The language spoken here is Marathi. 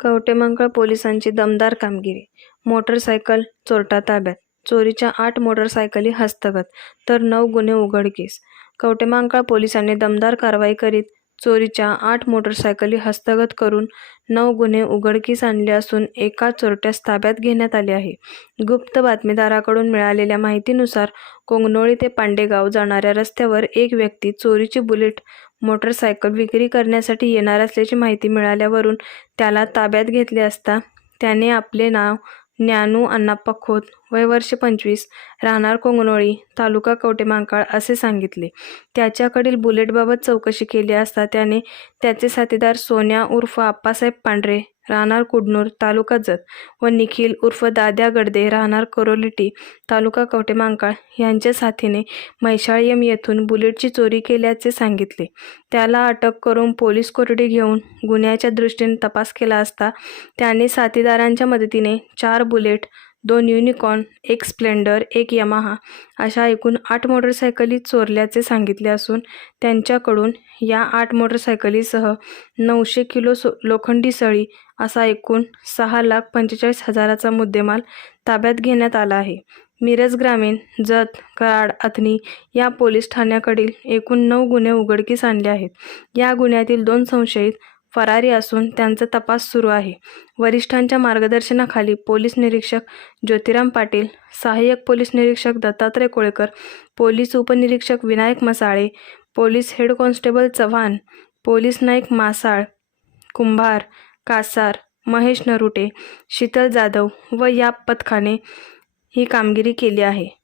कवटेमंकाळ पोलिसांची दमदार कामगिरी. मोटरसायकल चोरटा ताब्यात. चोरीच्या आठ मोटरसायकली हस्तगत तर नऊ गुन्हे उघडकीस कवटेमांकळ पोलिसांनी दमदार कारवाई करीत चोरीच्या आठ मोटरसायकली हस्तगत करून नऊ गुन्हे उघडकीस आणले असून एका चोरट्यास ताब्यात घेण्यात आले आहे. गुप्त बातमीदाराकडून मिळालेल्या माहितीनुसार कोंगनोळी ते पांडेगाव जाणाऱ्या रस्त्यावर एक व्यक्ती चोरीची बुलेट मोटरसायकल विक्री करण्यासाठी येणार असल्याची माहिती मिळाल्यावरून त्याला ताब्यात घेतले असता त्याने आपले नाव ज्ञानू अण्णाप्पा खोत वय वर्ष पंचवीस राहणार कोंगनोळी तालुका कवटेमहांकाळ असे सांगितले. त्याच्याकडील बुलेटबाबत चौकशी केली असता त्याने त्याचे साथीदार सोन्या उर्फ आप्पासाहेब पांढरे राहणार कुडनूर तालुका जत व निखिल उर्फ दाद्या गडदे राहणार करोलिटी तालुका कवटे मांकाळ यांच्या साथीने मैशाळयम येथून बुलेटची चोरी केल्याचे सांगितले. त्याला अटक करून पोलीस कोठडी घेऊन गुन्ह्याच्या दृष्टीने तपास केला असता त्याने साथीदारांच्या मदतीने चार बुलेट दोन युनिकॉर्न एक स्प्लेंडर एक यमाहा अशा एकूण आठ मोटरसायकली चोरल्याचे सांगितले असून त्यांच्याकडून या आठ मोटरसायकलीसह नऊशे किलो सो लोखंडी सळी असा एकूण सहा लाख पंचेचाळीस हजाराचा मुद्देमाल ताब्यात घेण्यात आला आहे. मिरज ग्रामीण जत कराड अथनी या पोलीस ठाण्याकडील एकूण नऊ गुन्हे उघडकीस आणले आहेत. या गुन्ह्यातील दोन संशयित फरारी असून त्यांचा तपास सुरू आहे. वरिष्ठांच्या मार्गदर्शनाखाली पोलीस निरीक्षक ज्योतिराम पाटील सहाय्यक पोलीस निरीक्षक दत्तात्रय कोळेकर पोलीस उपनिरीक्षक Vinayak Masale police head constable Chavan police Naik Masal Kumbhar Kasar Mahesh Narute Sheetal Jadhav व या पथकाने ही कामगिरी केली आहे.